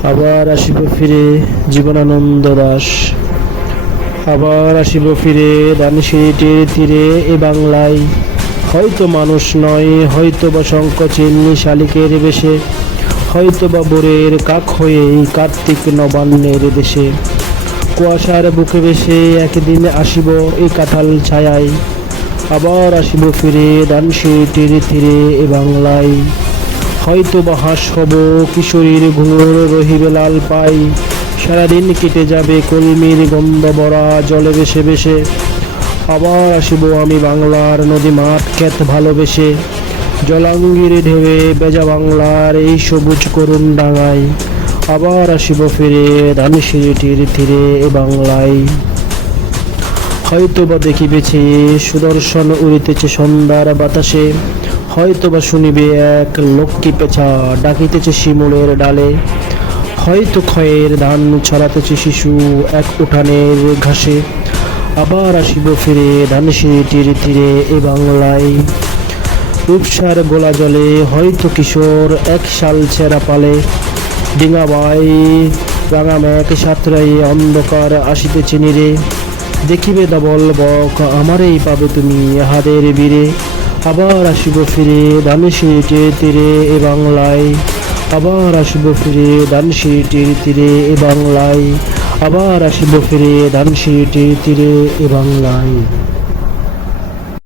আবার আসিব ফিরে জীবনানন্দ দাশ। আবার আসিব ফিরে ধানসিঁড়িটির তীরে এ বাংলায়। হয়তো মানুষ নয়, হয়তো বা শঙ্খচিল শালিকের বেশে, হয়তো বা ভোরের কাক হয়ে এই কার্তিক নবান্নের দেশে। কুয়াশার বুকে ভেসে একদিন আসিব এই কাঁঠাল ছায়ায়। আবার আসিব ফিরে ধানসিঁড়িটির তীরে এ বাংলায়। হয়তো বা হাঁস হব কিশোরীর ঘুঙুর রহিবে লাল পাই। সারাদিন কেটে যাবে কলমির গন্ধ ভরা জলে ভেসে ভেসে। আবার আসিব আমি বাংলার নদী মাঠ ক্ষেত ভালোবেসে। জলাঙ্গির ঢেউয়ে বেজা বাংলার এই সবুজ করুণ ডাঙায়। আবার আসিব ফিরে ধানসিঁড়িটির তীরে এ বাংলায়। হয়তো বা দেখিবেছে সুদর্শন উড়িতেছে সন্ধ্যার বাতাসে। হয়তো বা শুনিবে এক লক্ষ্মী পেঁচা ডাকিতেছে শিমুলের ডালে। হয়তো ক্ষয়ের ধান ছড়াতেছে শিশু এক উঠানের ঘাসে। আবার আসিব ফিরে ধানসিঁড়িটির তীরে এ বাংলায়। রূপসার গোলা জলে হয়তো কিশোর এক শাল ছেঁড়া পালে। ডিঙা বাই রাঙা মেঘ সাঁতরাই অন্ধকার আসিতেছে নীরে। দেখিবে ধবল বক আমারেই পাবে তুমি ইহাদের বীরে। আবার আসিব ফিরে ধানসিঁড়িটির তীরে এ বাংলায়। আবার আসিব ফিরে ধানসিঁড়িটির তীরে এ বাংলায়। আবার আসিব ফিরে ধানসিঁড়িটির তীরে এ বাংলায়।